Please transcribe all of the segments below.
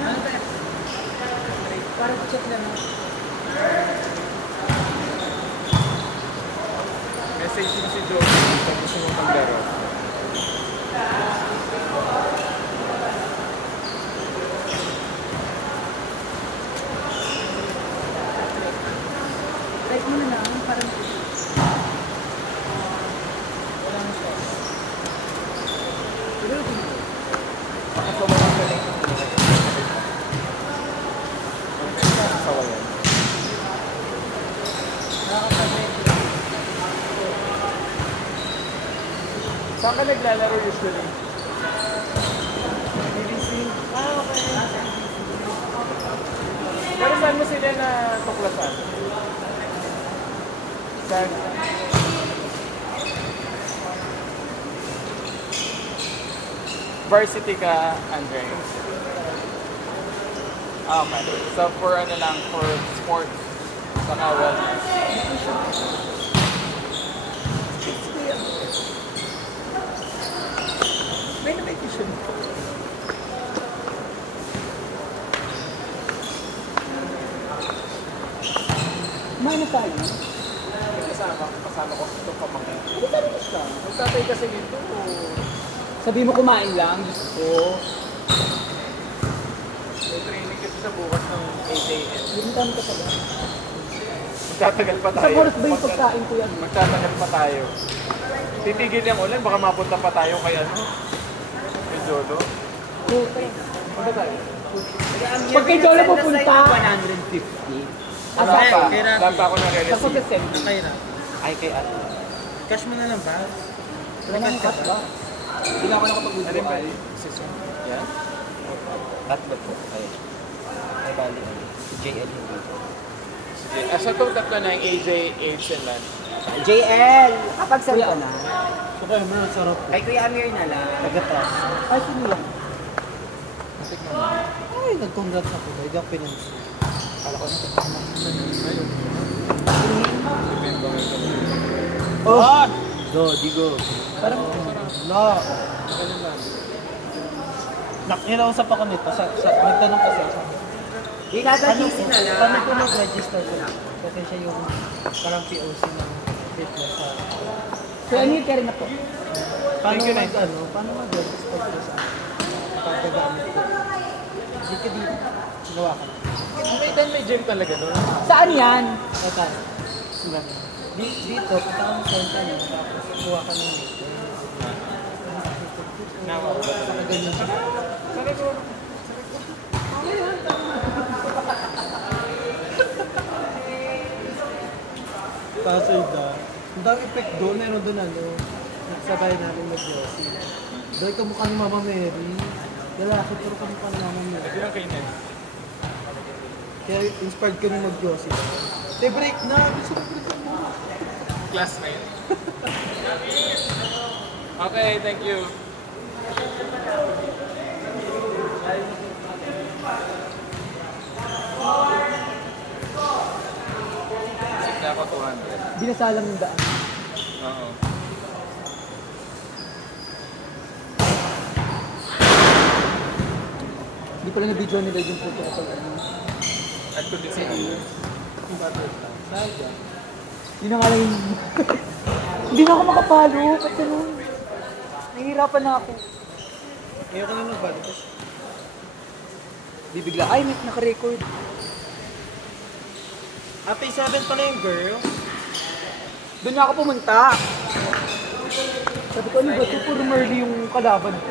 na. Para check lang. Message mo si Joey kung gusto mo maglaro. Like mo na lang, parang Makasawalan ka lang. Makasawalan. Saan ka naglalaro usually? BBC? Okay. Pero saan mo sila na tuklasan? Saan? Varsity ka, Andre? Okay. So for ano lang, for sports, saka wellness. may na-vacation po. Mana tayo? Kasama ko ito pamangkin. Ano tayo ka? Magtatay kasi dito. Sabi mo kumain lang, gusto ko. May training kasi sa bukas ng 8 a.m. Limitan ka pa ba? Magtatagal pa tayo. Sa oras ba yung pagkain ko yan? Magtatagal pa tayo. Titigil yung ulan, baka mapunta pa tayo kay ano? Kay Jolo. Okay. Punta tayo. Pag kay Jolo pupunta, 150. Wala pa ako sa nare-receive. pagkasend. Ay, kay Ate. Cash mo na lang ba? Wala nang cut ba? Hindi na ako nakapag-video Alin ba? ay. Yan? Tatlo po. Ay. Ay, bali. Si JL hindi. Sige. Sa itong tatlo na yung AJ, Ace, and Lan. JL! Kapag-send ka na. So kayo mo, sarap. Kay Kuya Amir na lang. Taga-trust. Ay, sige lang. Ay, nag-congrats ako. Hindi ako pinansin. Kala ko na. Oh! Go, di go. Parang, No. Nakinausap ako nito. Nagtanong kasi ako. Nasa GC na lang. Paano ko mag-register ko lang? Kasi siya yung parang POC ng fitness sa... so ano yung carry na po? Paano mag-register ko sa paggagamit ko? Hindi ka dito. Ginawa ka na. May gym talaga doon. Saan yan? Ito. Dito, punta ka ng center mo. Tapos kuha ka ng meter. Saka ganyan siya. Kaso ito, ang dami effect doon, meron doon nagsabay namin mag-Yossi. Dahil kamukha ni Mama Mary, lalaki pero kamukha ni Mama Mary. Ito yung kay Ned. Kaya inspired kami mag-Yossi. Break na! Gusto ko break mo! Class na yun. Okay, thank you. Sige ako 200. Binasalang yung daan. Oo. Hindi pala na-video nila yung photo ko sa ano. At kundi si Ian. Yung butterfly. Saga. Yun na nga lang yung... Hindi na ako makapalo. Kasi ano, nahihirapan na ako. Ayoko na nag-butterfly. Bibigla, ay, may naka-record. Ate, 7 pala yung girl. Doon na ako pumunta. Sabi ko, ano ba ito? Puro Merly yung kalaban ko.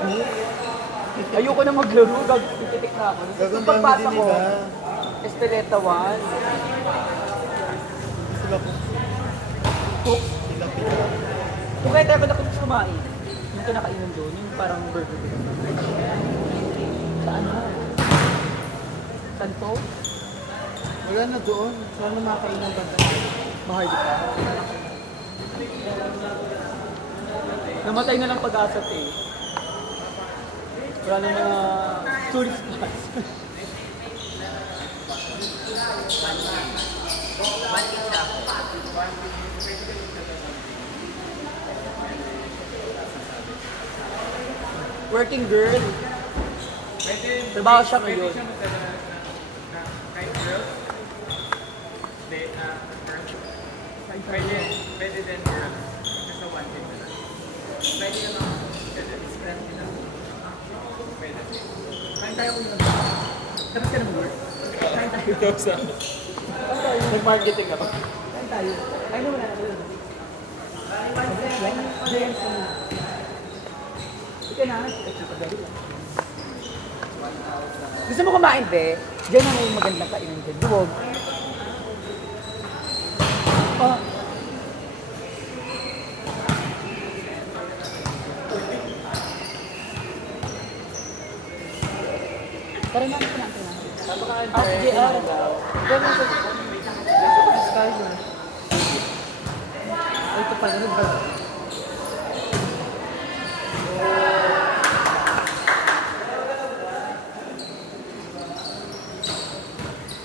Ayoko na maglaro, gagpipitik na ako. Gagawin Pagpasa din ko, nila. Esteleta 1. Sila po. Cook. Sila pila. Kung kaya tayo ba nakapos kumain? Yung kinakainan doon, yung parang burger. Saan na? Tanto? Wala na doon. Sana makakain ng bata. Mahardi pa. Namatay na lang pag-asat eh. Wala na mga tourist spots. Working girl. Trabaho siya ngayon. Pwede siya magdala na kahit girls. Hindi, girls. Pwede din girls. Kasi sa one day na lang. Pwede naman. Pwede. Pwede. Kain tayo kung tapos ka na mag-work. Kain tayo. Nag-marketing ka ba? Kain tayo. Kain na wala na kayo. Ika na. Gusto mo kumain, be? Diyan na may magandang kainan dyan. Duwag. Oh. Tara na, ito na. Tama ka, Ah, JR. Ganun sa Tayo. Ay, ito pala, ba?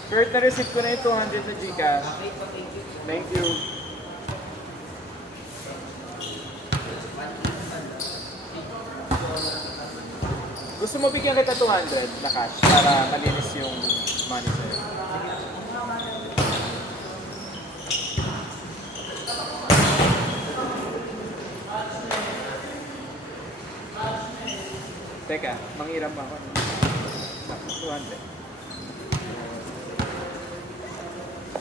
Kurt, na-receive ko na yung 200 sa Gcash. Thank you. Gusto mo bigyan kita 200 na cash para malinis yung money sa'yo? Teka, manghiram ako. 200.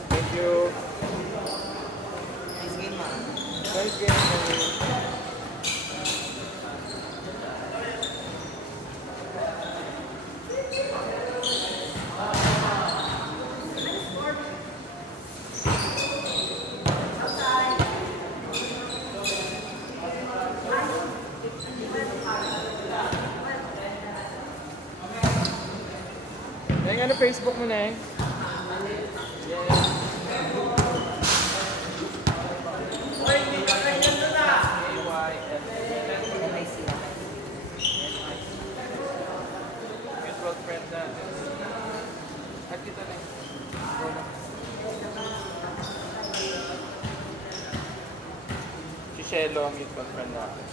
Thank you. Nice game, ma. Nice game. Neng, ano Facebook mo, Neng? Mutual friend natin. At kita, Neng. Si Shelo ang mutual friend natin.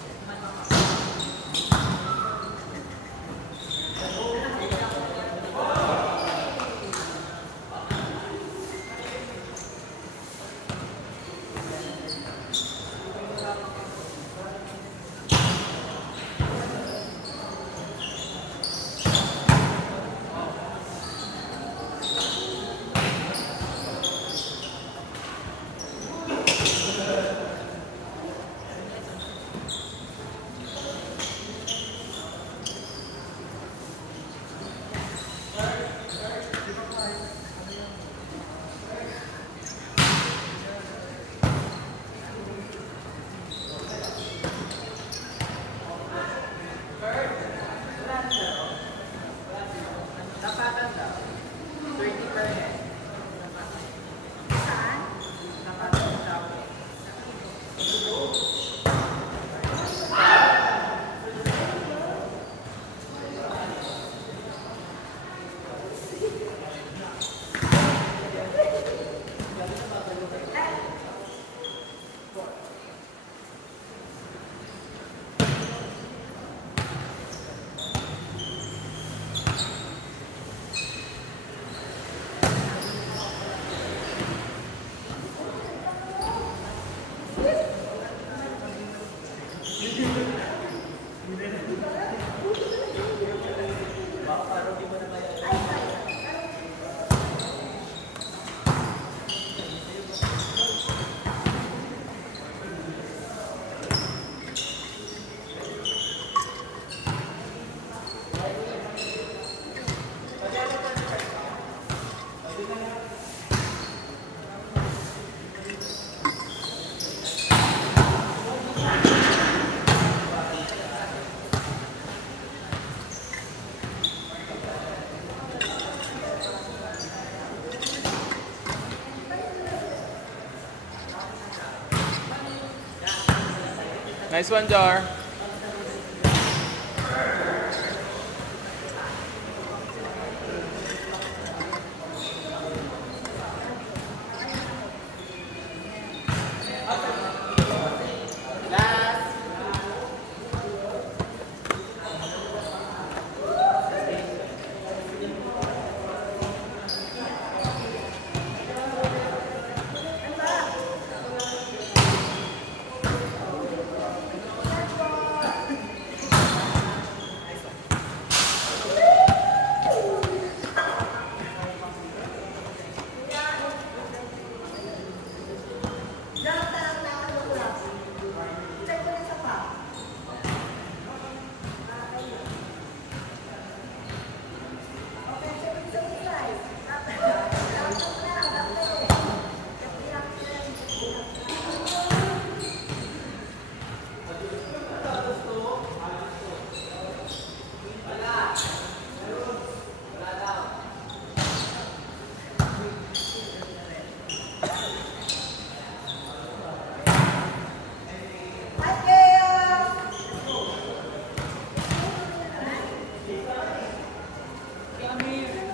Nice one, Jar.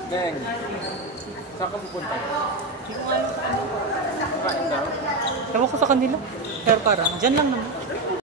Neng, saan ka pupunta? Kain daw? Ewan ko sa kanila. Pero parang, dyan lang naman.